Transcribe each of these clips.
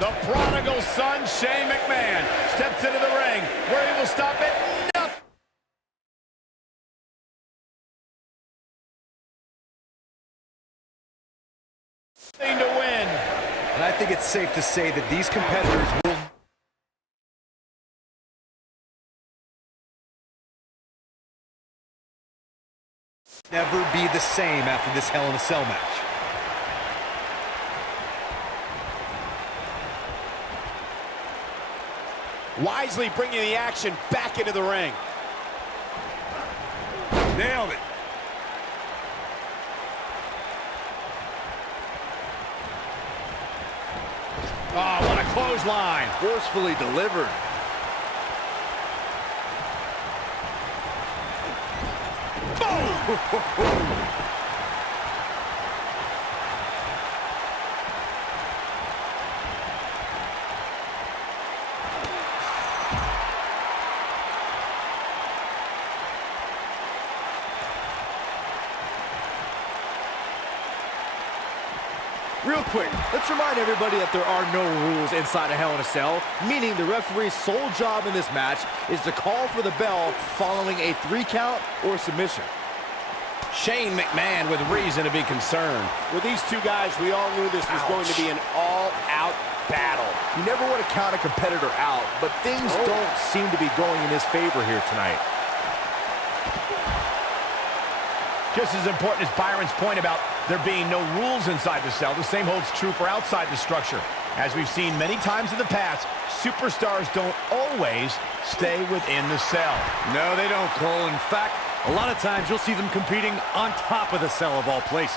The prodigal son, Shane McMahon, steps into the ring where he will stop at nothing to win. And I think it's safe to say that these competitors will never be the same after this Hell in a Cell match. Wisely bringing the action back into the ring. Nailed it. Oh, what a clothesline. Forcefully delivered. Boom! Real quick, let's remind everybody that there are no rules inside a Hell in a Cell, meaning the referee's sole job in this match is to call for the bell following a 3 count or submission. Shane McMahon with reason to be concerned. With these two guys, we all knew this was going to be an all-out battle. You never want to count a competitor out, but things don't seem to be going in his favor here tonight. Just as important as Byron's point about there being no rules inside the cell, the same holds true for outside the structure. As we've seen many times in the past, superstars don't always stay within the cell. No, they don't, Cole. In fact, a lot of times you'll see them competing on top of the cell of all places.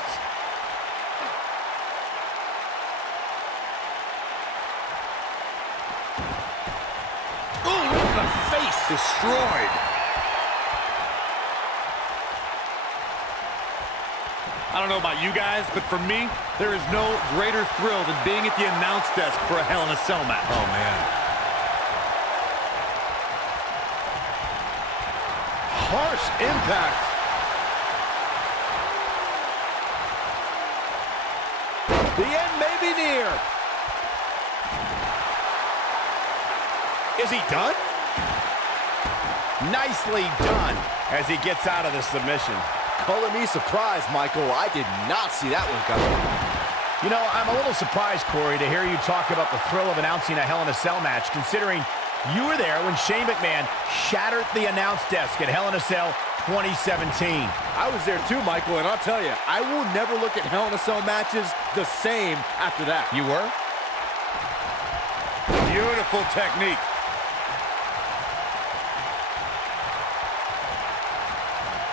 Ooh, look at the face. Destroyed. I don't know about you guys, but for me, there is no greater thrill than being at the announce desk for a Hell in a Cell match. Oh, man. Harsh impact. The end may be near. Is he done? Nicely done as he gets out of the submission. Color me surprised, Michael. I did not see that one coming. You know, I'm a little surprised, Corey, to hear you talk about the thrill of announcing a Hell in a Cell match, considering you were there when Shane McMahon shattered the announce desk at Hell in a Cell 2017. I was there too, Michael, and I'll tell you, I will never look at Hell in a Cell matches the same after that. You were? Beautiful technique.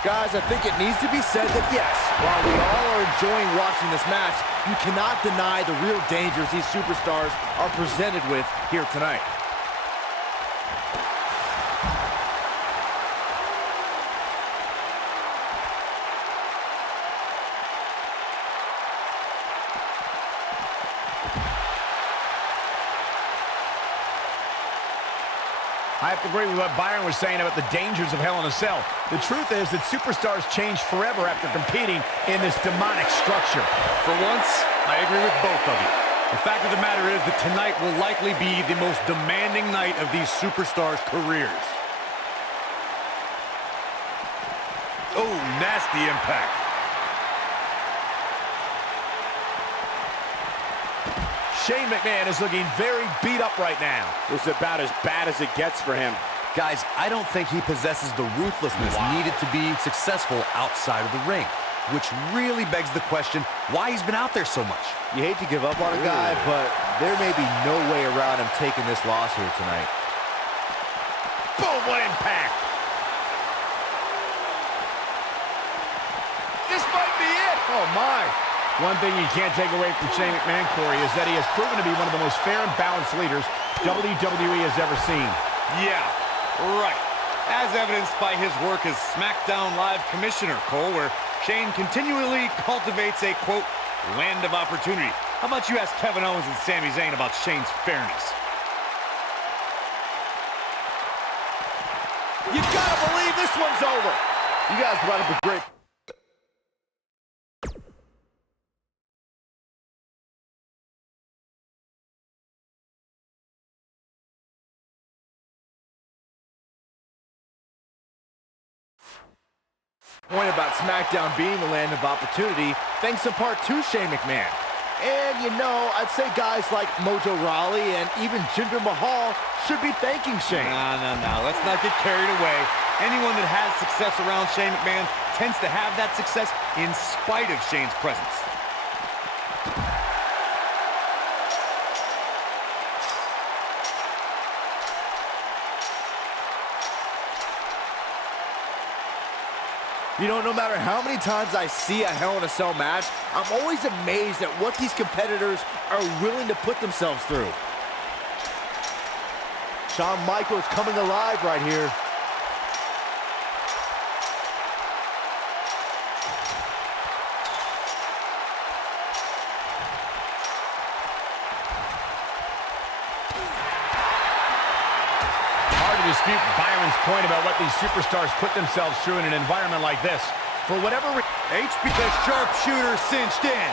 Guys, I think it needs to be said that, yes, while we all are enjoying watching this match, you cannot deny the real dangers these superstars are presented with here tonight. I have to agree with what Byron was saying about the dangers of Hell in a Cell. The truth is that superstars change forever after competing in this demonic structure. For once, I agree with both of you. The fact of the matter is that tonight will likely be the most demanding night of these superstars' careers. Oh, nasty impact. Shane McMahon is looking very beat up right now. This is about as bad as it gets for him. Guys, I don't think he possesses the ruthlessness needed to be successful outside of the ring, which really begs the question why he's been out there so much. You hate to give up on a guy, but there may be no way around him taking this loss here tonight. Boom, what impact! This might be it! Oh, my. One thing you can't take away from Shane McMahon, Corey, is that he has proven to be one of the most fair and balanced leaders WWE has ever seen. Yeah, right. As evidenced by his work as SmackDown Live Commissioner, Cole, where Shane continually cultivates a, quote, land of opportunity. How about you ask Kevin Owens and Sami Zayn about Shane's fairness? You gotta believe this one's over. You guys brought up a great about SmackDown being the land of opportunity, thanks in part to Shane McMahon. And, you know, I'd say guys like Mojo Rawley and even Jinder Mahal should be thanking Shane. No. Let's not get carried away. Anyone that has success around Shane McMahon tends to have that success in spite of Shane's presence. You know, no matter how many times I see a Hell in a Cell match, I'm always amazed at what these competitors are willing to put themselves through. Shawn Michaels coming alive right here. Dispute Byron's point about what these superstars put themselves through in an environment like this. For whatever HBK sharpshooter cinched in.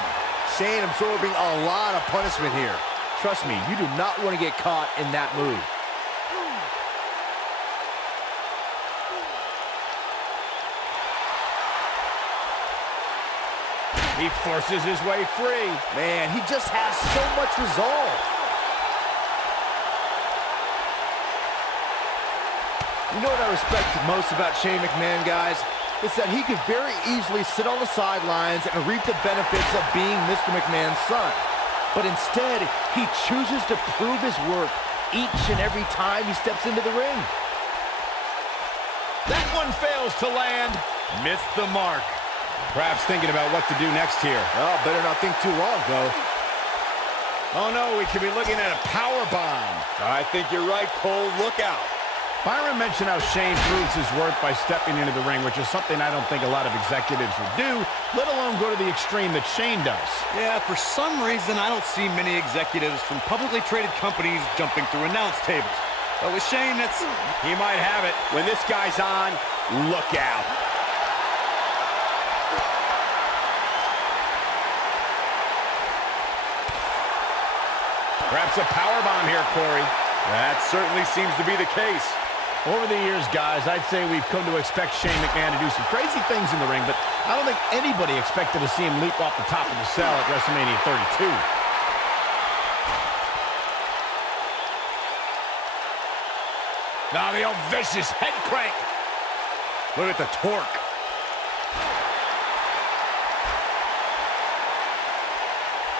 Shane absorbing a lot of punishment here. Trust me, you do not want to get caught in that move. He forces his way free. Man, he just has so much resolve. You know what I respect most about Shane McMahon, guys? It's that he could very easily sit on the sidelines and reap the benefits of being Mr. McMahon's son. But instead, he chooses to prove his worth each and every time he steps into the ring. That one fails to land. Missed the mark. Perhaps thinking about what to do next here. Oh, better not think too long, though. Oh, no, we could be looking at a power bomb. I think you're right, Cole. Look out. Byron mentioned how Shane proves his worth by stepping into the ring, which is something I don't think a lot of executives would do, let alone go to the extreme that Shane does. Yeah, for some reason, I don't see many executives from publicly traded companies jumping through announce tables. But with Shane, he might have it. When this guy's on, look out. Perhaps a powerbomb here, Corey. That certainly seems to be the case. Over the years, guys, I'd say we've come to expect Shane McMahon to do some crazy things in the ring, but I don't think anybody expected to see him leap off the top of the cell at WrestleMania 32. Now the old vicious head crank. Look at the torque.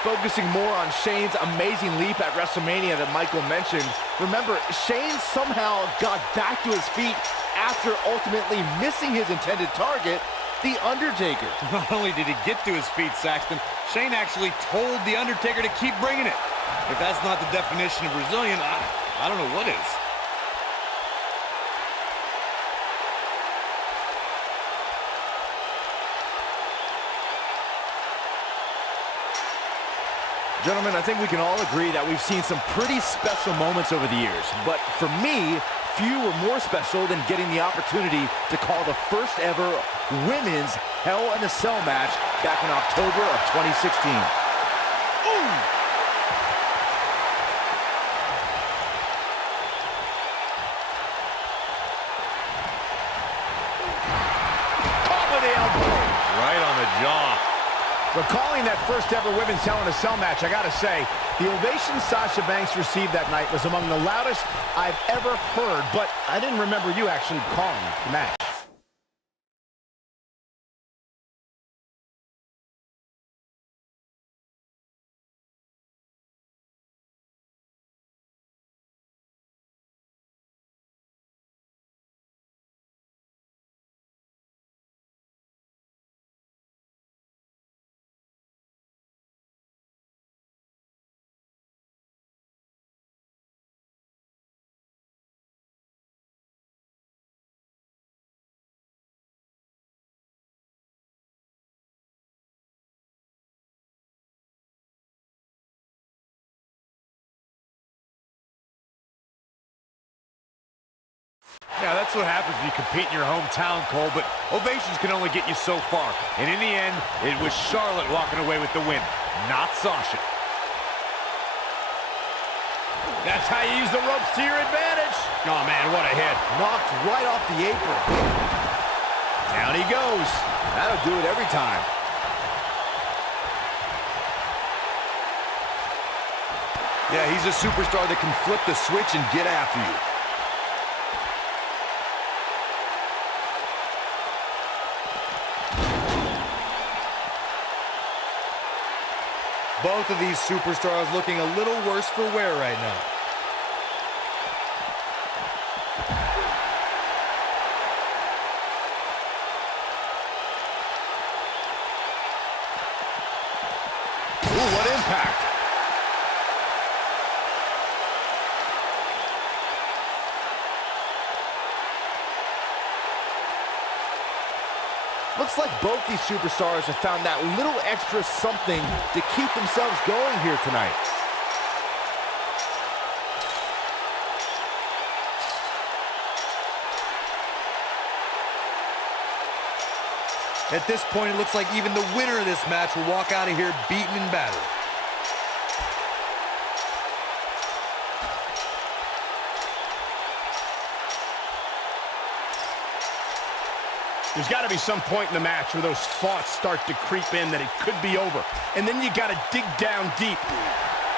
Focusing more on Shane's amazing leap at WrestleMania that Michael mentioned. Remember, Shane somehow got back to his feet after ultimately missing his intended target, The Undertaker. Not only did he get to his feet, Saxton, Shane actually told The Undertaker to keep bringing it. If that's not the definition of resilient, I don't know what is. Gentlemen, I think we can all agree that we've seen some pretty special moments over the years. But for me, few were more special than getting the opportunity to call the first ever women's Hell in a Cell match back in October of 2016. Ooh! Caught with the elbow. Right on the jaw. Recalling that first ever women's Hell in a Cell match, I gotta say, the ovation Sasha Banks received that night was among the loudest I've ever heard, but I didn't remember you actually calling the match. Yeah, that's what happens when you compete in your hometown, Cole, but ovations can only get you so far. And in the end, it was Charlotte walking away with the win, not Sasha. That's how you use the ropes to your advantage. Oh, man, what a hit. Knocked right off the apron. Down he goes. That'll do it every time. Yeah, he's a superstar that can flip the switch and get after you. Both of these superstars looking a little worse for wear right now. Ooh, what impact. Looks like both these superstars have found that little extra something to keep themselves going here tonight. At this point, it looks like even the winner of this match will walk out of here beaten and battered. There's got to be some point in the match where those thoughts start to creep in that it could be over. And then you got to dig down deep,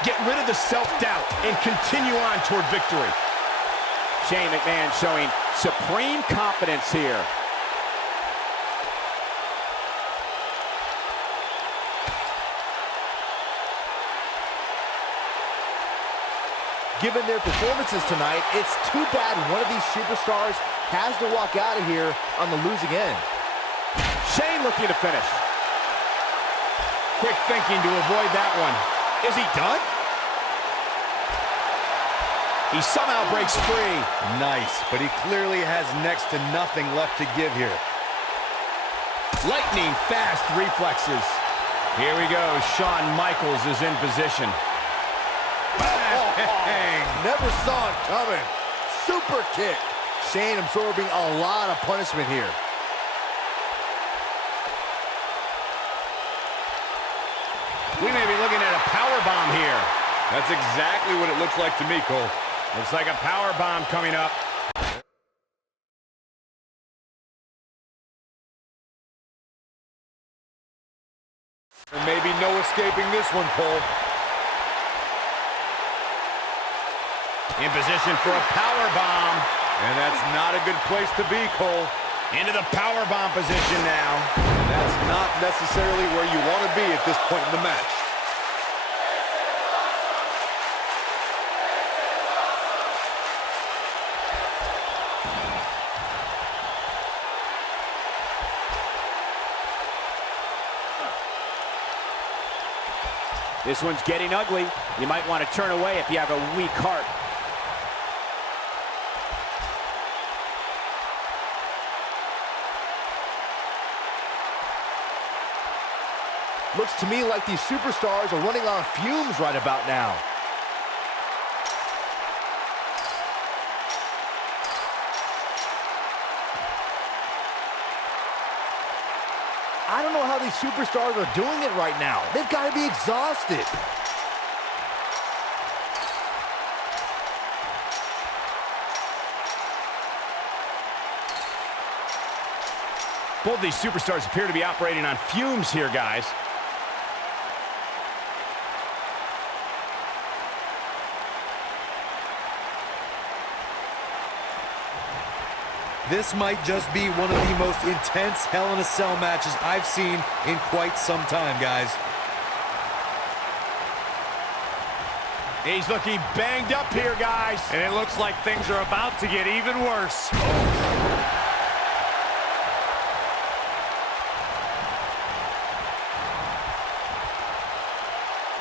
get rid of the self-doubt, and continue on toward victory. Shane McMahon showing supreme confidence here. Given their performances tonight, it's too bad one of these superstars has to walk out of here on the losing end. Shane looking to finish. Quick thinking to avoid that one. Is he done? He somehow breaks free. Nice, but he clearly has next to nothing left to give here. Lightning fast reflexes. Here we go. Shawn Michaels is in position. Never saw it coming. Super kick. Shane absorbing a lot of punishment here. We may be looking at a power bomb here. That's exactly what it looks like to me, Cole. Looks like a power bomb coming up. There may be no escaping this one, Cole. In position for a power bomb. And that's not a good place to be, Cole. Into the power bomb position now. That's not necessarily where you want to be at this point in the match. This one's getting ugly. You might want to turn away if you have a weak heart. Looks to me like these superstars are running on fumes right about now. I don't know how these superstars are doing it right now. They've got to be exhausted. Both these superstars appear to be operating on fumes here, guys. This might just be one of the most intense Hell in a Cell matches I've seen in quite some time, guys. He's looking banged up here, guys. And it looks like things are about to get even worse.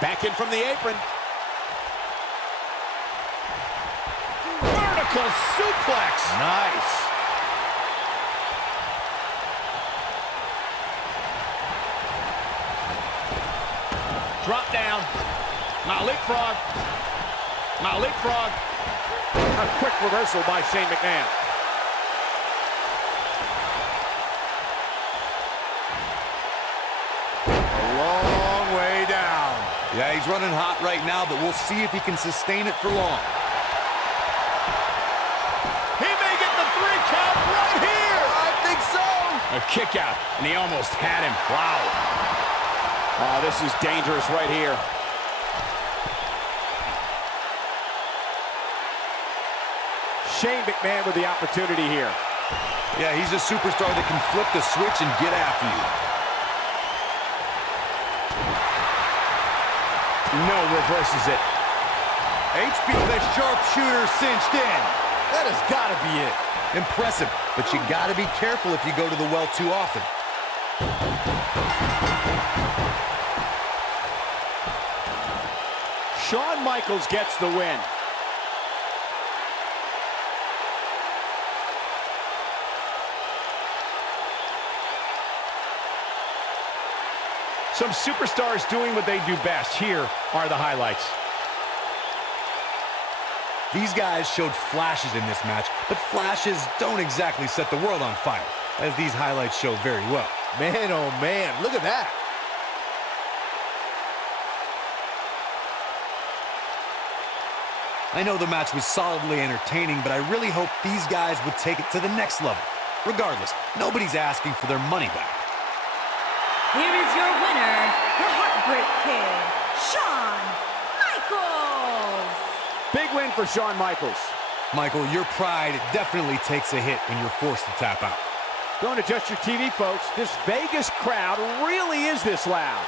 Back in from the apron. Vertical suplex. Nice. Drop down. Now leapfrog. Now leapfrog. A quick reversal by Shane McMahon. A long way down. Yeah, he's running hot right now, but we'll see if he can sustain it for long. He may get the 3 count right here. I think so. A kick out, and he almost had him. Wow. Oh, this is dangerous right here. Shane McMahon with the opportunity here. Yeah, he's a superstar that can flip the switch and get after you. No, reverses it. HB the sharpshooter cinched in. That has got to be it. Impressive, but you got to be careful if you go to the well too often. Shawn Michaels gets the win. Some superstars doing what they do best. Here are the highlights. These guys showed flashes in this match, but flashes don't exactly set the world on fire, as these highlights show very well. Man, oh man, look at that. I know the match was solidly entertaining, but I really hope these guys would take it to the next level. Regardless, nobody's asking for their money back. Here is your winner, the Heartbreak Kid, Shawn Michaels. Big win for Shawn Michaels. Michael, your pride definitely takes a hit when you're forced to tap out. Don't adjust your TV, folks. This Vegas crowd really is this loud.